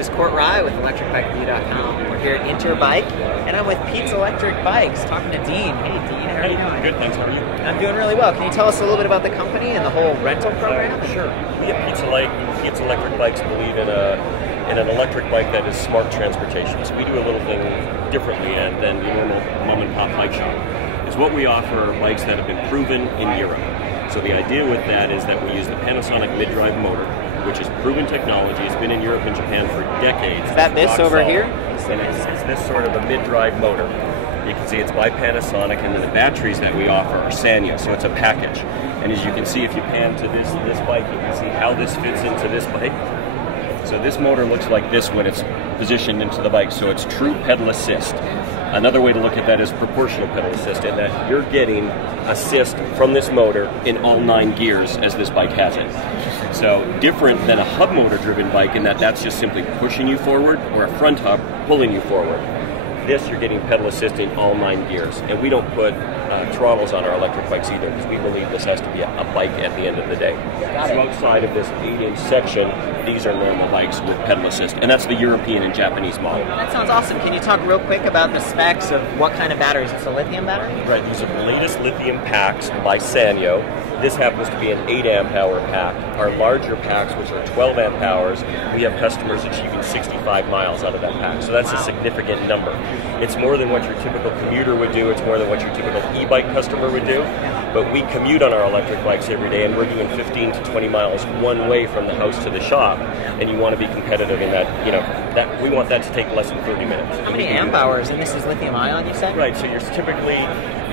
is Court Rye with ElectricBikeReview.com. We're here at Interbike, and I'm with Pete's Electric Bikes, talking to Dean. Hey, Dean, how are you doing? Good, thanks. How are you? I'm doing really well. Can you tell us a little bit about the company and the whole rental program? Sure. We at Pete's Electric Bikes believe in an electric bike that is smart transportation. So we do a little thing differently than the normal mom-and-pop bike shop. Is what we offer bikes that have been proven in Europe. So the idea with that is that we use the Panasonic mid-drive motor, which is proven technology. It's been in Europe and Japan for decades. Is that this over here? And it's this sort of a mid-drive motor. You can see it's by Panasonic, and then the batteries that we offer are Sanyo, so it's a package. And as you can see, if you pan to this bike, you can see how this fits into this bike. So this motor looks like this when it's positioned into the bike, so it's true pedal assist. Another way to look at that is proportional pedal assist, in that you're getting assist from this motor in all 9 gears as this bike has it. So different than a hub motor driven bike in that that's just simply pushing you forward, or a front hub pulling you forward. This, you're getting pedal assist in all 9 gears. And we don't put throttles on our electric bikes either, because we believe this has to be a bike at the end of the day. So outside of this 8-inch section, these are normal bikes with pedal assist, and that's the European and Japanese model. That sounds awesome. Can you talk real quick about the specs of what kind of batteries? It's a lithium battery? Right, these are the latest lithium packs by Sanyo. This happens to be an 8 amp hour pack. Our larger packs, which are 12 amp hours, we have customers achieving 65 miles out of that pack. So that's a significant number. It's more than what your typical commuter would do. It's more than what your typical e-bike customer would do. But we commute on our electric bikes every day, and we're doing 15 to 20 miles one way from the house to the shop. And you want to be competitive in that, that we want that to take less than 30 minutes. How many amp hours? And this is lithium ion, you said? Right, so you're typically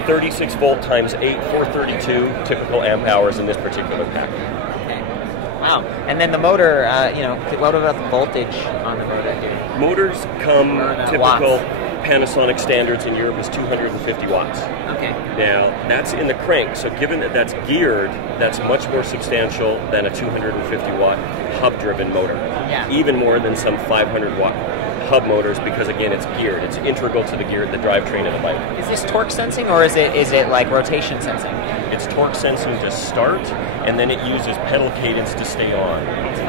36 volt times 8, 432 typical amp hours in this particular pack. Okay. Wow. And then the motor, what about the voltage on the motor here? Motors come typical watts. Panasonic standards in Europe is 250 watts. Okay. Now, that's in the crank, so given that that's geared, that's much more substantial than a 250 watt hub-driven motor. Yeah. Even more than some 500 watt hub motors, because again, it's geared. It's integral to the drivetrain of the bike. Is this torque sensing, or is it like rotation sensing? It's torque sensing to start, and then it uses pedal cadence to stay on.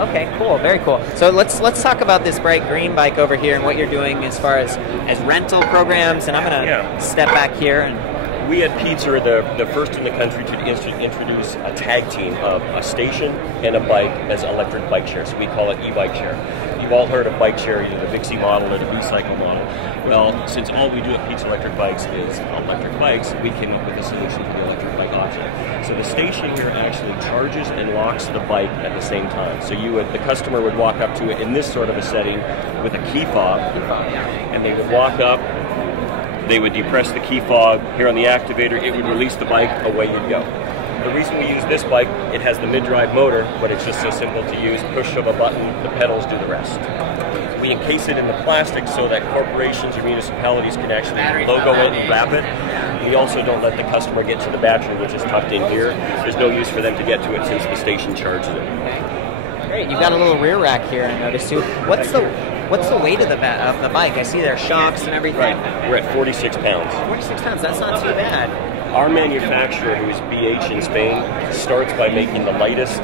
Okay, cool, very cool. So let's talk about this bright green bike over here and what you're doing as far as rental programs. And I'm gonna step back here and. We at Pete's are the first in the country to introduce a tag team of a station and a bike as electric bike share. So we call it e-bike share. You've all heard of bike share, either the Vixie model or the V-Cycle model. Well, since all we do at Pete's Electric Bikes is electric bikes, we came up with a solution for the electric bike option. So the station here actually charges and locks the bike at the same time. So the customer would walk up to it in this sort of a setting with a key fob, and they would walk up. They would depress the key fob here on the activator, it would release the bike, away you'd go. The reason we use this bike, it has the mid-drive motor, but it's just so simple to use. Push of a button, the pedals do the rest. We encase it in the plastic so that corporations or municipalities can actually logo it and wrap it. We also don't let the customer get to the battery, which is tucked in here. There's no use for them to get to it since the station charges it. Okay. Great, you've got a little rear rack here, I noticed too. What's the weight of the bike? I see there are shocks and everything. Right. We're at 46 pounds. 46 pounds, that's not too bad. Our manufacturer, who is BH in Spain, starts by making the lightest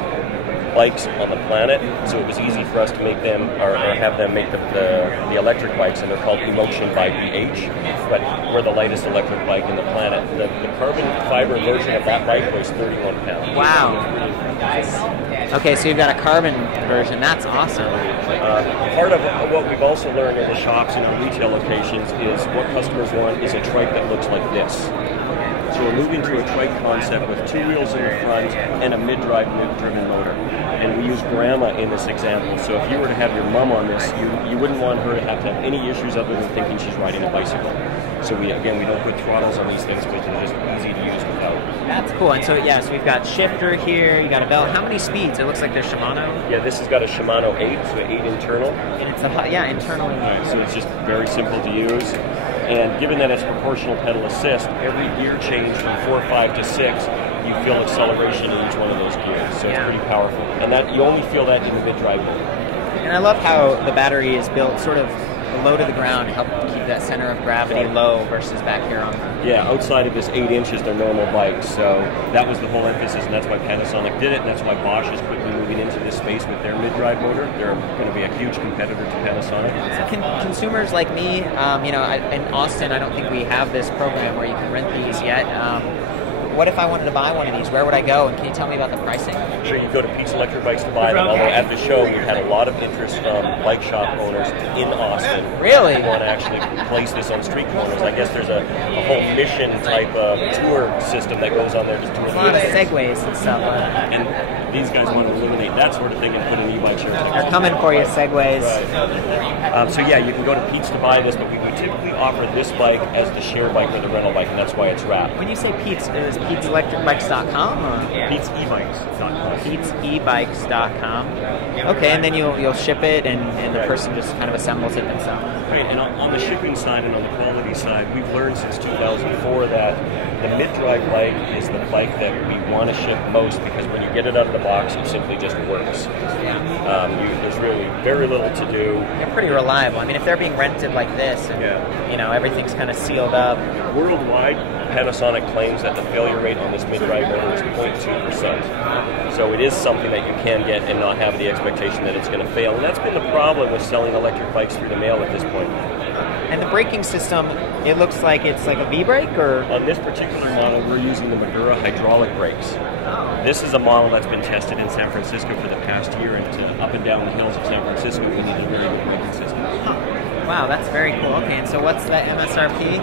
bikes on the planet, so it was easy for us to make them, or have them make the electric bikes, and they're called Emotion by BH, but we're the lightest electric bike in the planet. The carbon fiber version of that bike weighs 31 pounds. Wow. Okay, so you've got a carbon version. That's awesome. Part of what we've also learned in the shops and our retail locations is what customers want is a trike that looks like this. So we're moving to a trike concept with 2 wheels in the front and a mid-drive driven motor. And we use grandma in this example. So if you were to have your mom on this, you wouldn't want her to have any issues other than thinking she's riding a bicycle. So we don't put throttles on these things because they're just easy to use without. That's cool. And so so we've got shifter here, you got a belt. How many speeds? It looks like there's Shimano. Yeah, this has got a Shimano 8, so 8 internal. And it's internal. Right, so it's just very simple to use. And given that it's proportional pedal assist, every gear change from 4, 5 to 6, you feel acceleration in each one of those gears. So it's pretty powerful. And that you only feel that in the mid-drive mode. And I love how the battery is built sort of low to the ground to help keep that center of gravity low versus back here on the... Yeah, outside of this 8 inches, they're normal bikes. So that was the whole emphasis, and that's why Panasonic did it, and that's why Bosch is quickly moving into this space pace with their mid-drive motor. They're going to be a huge competitor to Panasonic. So can consumers like me, in Austin, I don't think we have this program where you can rent these yet. What if I wanted to buy one of these? Where would I go? And can you tell me about the pricing? Sure, you go to Pete's Electric Bikes to buy them. Although at the show, we've had a lot of interest from bike shop owners in Austin. Really? Who want to actually place this on street corners. I guess there's a whole mission type of tour system that goes on there. Just a lot of segways and stuff. And these guys want to eliminate that sort of thing and put an e-bike share. They're coming for you, segways. Right. So yeah, you can go to Pete's to buy this, but we typically offer this bike as the share bike or the rental bike, and that's why it's wrapped. When you say Pete's, is Pete'sElectricBikes.com or Pete'sEbikes.com. Pete'sEbikes.com. Okay, and then you'll ship it, and the person just kind of assembles it themselves. Right, and on the shipping side and on the quality side, we've learned since 2004 that the mid-drive bike is the bike that we want to ship most, because when you get it out of the box, it simply just works. There's really very little to do. They're pretty reliable. I mean, if they're being rented like this, and, everything's kind of sealed up. Worldwide, Panasonic claims that the failure rate on this mid-drive motor is 0.2%. So it is something that you can get and not have the expectation that it's going to fail. And that's been the problem with selling electric bikes through the mail at this point. And the braking system, it looks like it's like a V-brake, or? On this particular model, we're using the Madura hydraulic brakes. Oh. This is a model that's been tested in San Francisco for the past year, and up and down the hills of San Francisco, we need a very good braking system. Wow, that's very cool. Okay, and so what's the MSRP?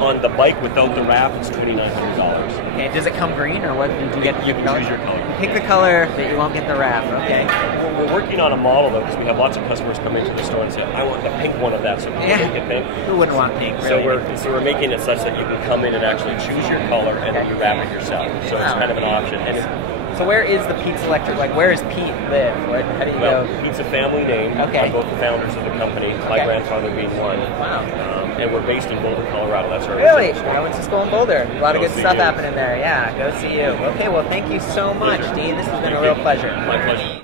On the bike without the wrap, it's $2,900. Okay, does it come green, or what did you get? You can choose your color. Pick the color that you won't get the wrap. Okay. We're working on a model, though, because we have lots of customers come into the store and say, I want the pink one of that, so can you make it pink? Who wouldn't want pink, really? So we're making it such that you can come in and actually choose your color, and then you wrap it yourself. So it's kind of an option. And so where is the Pete's Electric? Like, where does Pete live? How do you go? Pete's a family name. Okay. Both the founders of the company, my grandfather being one. Wow. And we're based in Boulder, Colorado. That's our Really? I went to school in Boulder. A lot of good stuff you. happening there. Yeah, go see you. Okay, well, thank you so much, Dean. This has been a real pleasure. My pleasure.